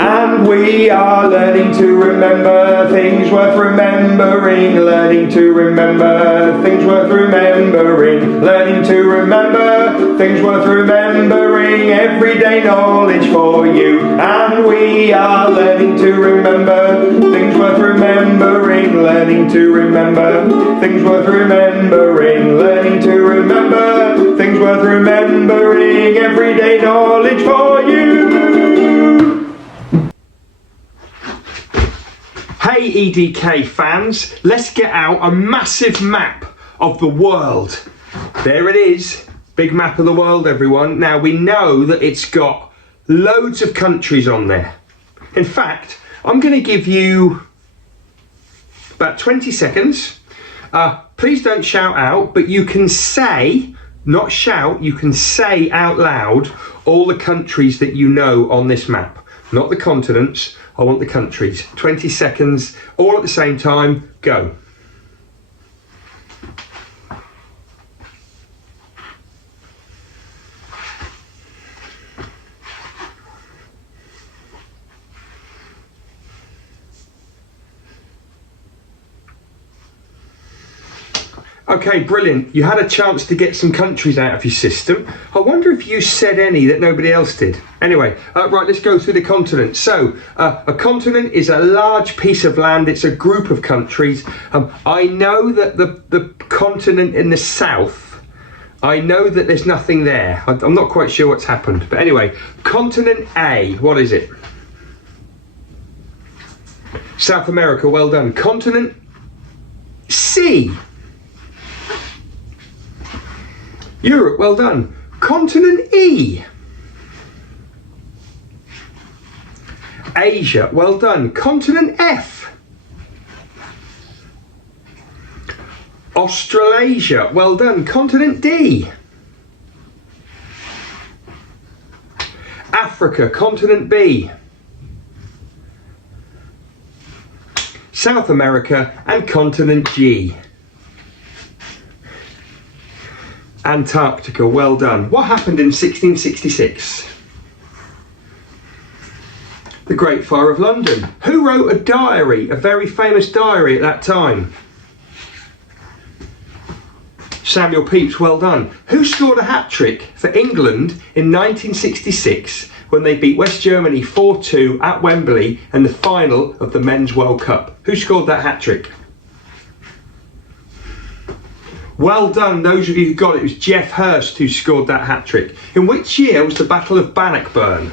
And we are learning to remember things worth remembering, learning to remember things worth remembering, learning to remember things worth remembering, everyday knowledge for you. And we are learning to remember things worth remembering, learning to remember things worth remembering, learning to remember things worth remembering, everyday knowledge for you. Hey EDK fans, let's get out a massive map of the world. There it is, big map of the world everyone. Now we know that it's got loads of countries on there. In fact, I'm going to give you about 20 seconds. Please don't shout out, but you can say, not shout, you can say out loud all the countries that you know on this map. Not the continents, I want the countries. 20 seconds, all at the same time, go. Okay, brilliant. You had a chance to get some countries out of your system. I wonder if you said any that nobody else did. Anyway, right, let's go through the continents. So, a continent is a large piece of land. It's a group of countries. I know that the continent in the south, I know that there's nothing there. I'm not quite sure what's happened. But anyway, continent A, what is it? South America, well done. Continent C. Europe, well done. Continent E. Asia, well done. Continent F. Australasia, well done. Continent D. Africa, continent B. South America and continent G. Antarctica, well done. What happened in 1666? The Great Fire of London. Who wrote a diary, a very famous diary at that time? Samuel Pepys, well done. Who scored a hat-trick for England in 1966 when they beat West Germany 4-2 at Wembley in the final of the Men's World Cup? Who scored that hat-trick? Well done, those of you who got it. It was Geoff Hurst who scored that hat-trick. In which year was the Battle of Bannockburn?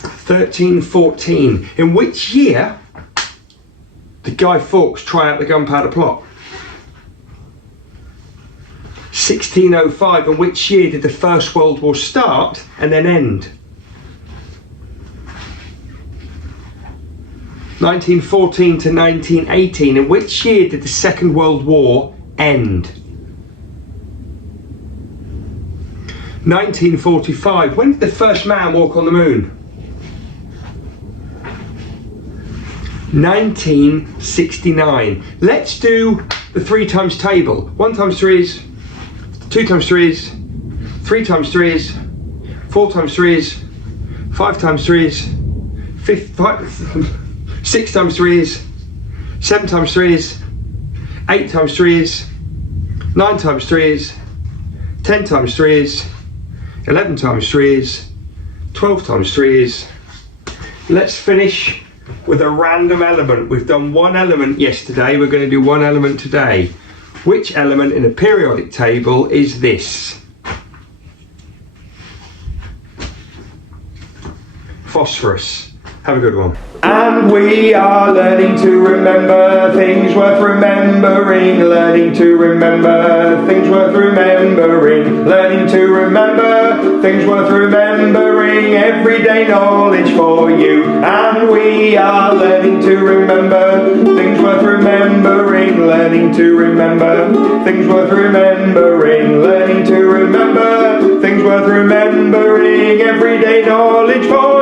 1314. In which year did Guy Fawkes try out the gunpowder plot? 1605. In which year did the First World War start and then end? 1914 to 1918. In which year did the Second World War end? 1945. When did the first man walk on the moon? 1969. Let's do the 3 times table. 1 times 3 is, 2 times 3 is, 3 times 3 is, 4 times 3 is, 5 times 3 is, 6 times 3 is, 7 times 3 is, 8 times 3 is, 9 times 3 is, 10 times 3 is, 11 times 3 is, 12 times 3 is. Let's finish with a random element. We've done 1 element yesterday, we're going to do 1 element today. Which element in a periodic table is this? Phosphorus. Have a good one. And we are learning to remember things worth remembering, learning to remember things worth remembering, learning to remember things worth remembering, everyday knowledge for you. And we are learning to remember things worth remembering, learning to remember things worth remembering, learning to remember things worth remembering, everyday knowledge for you.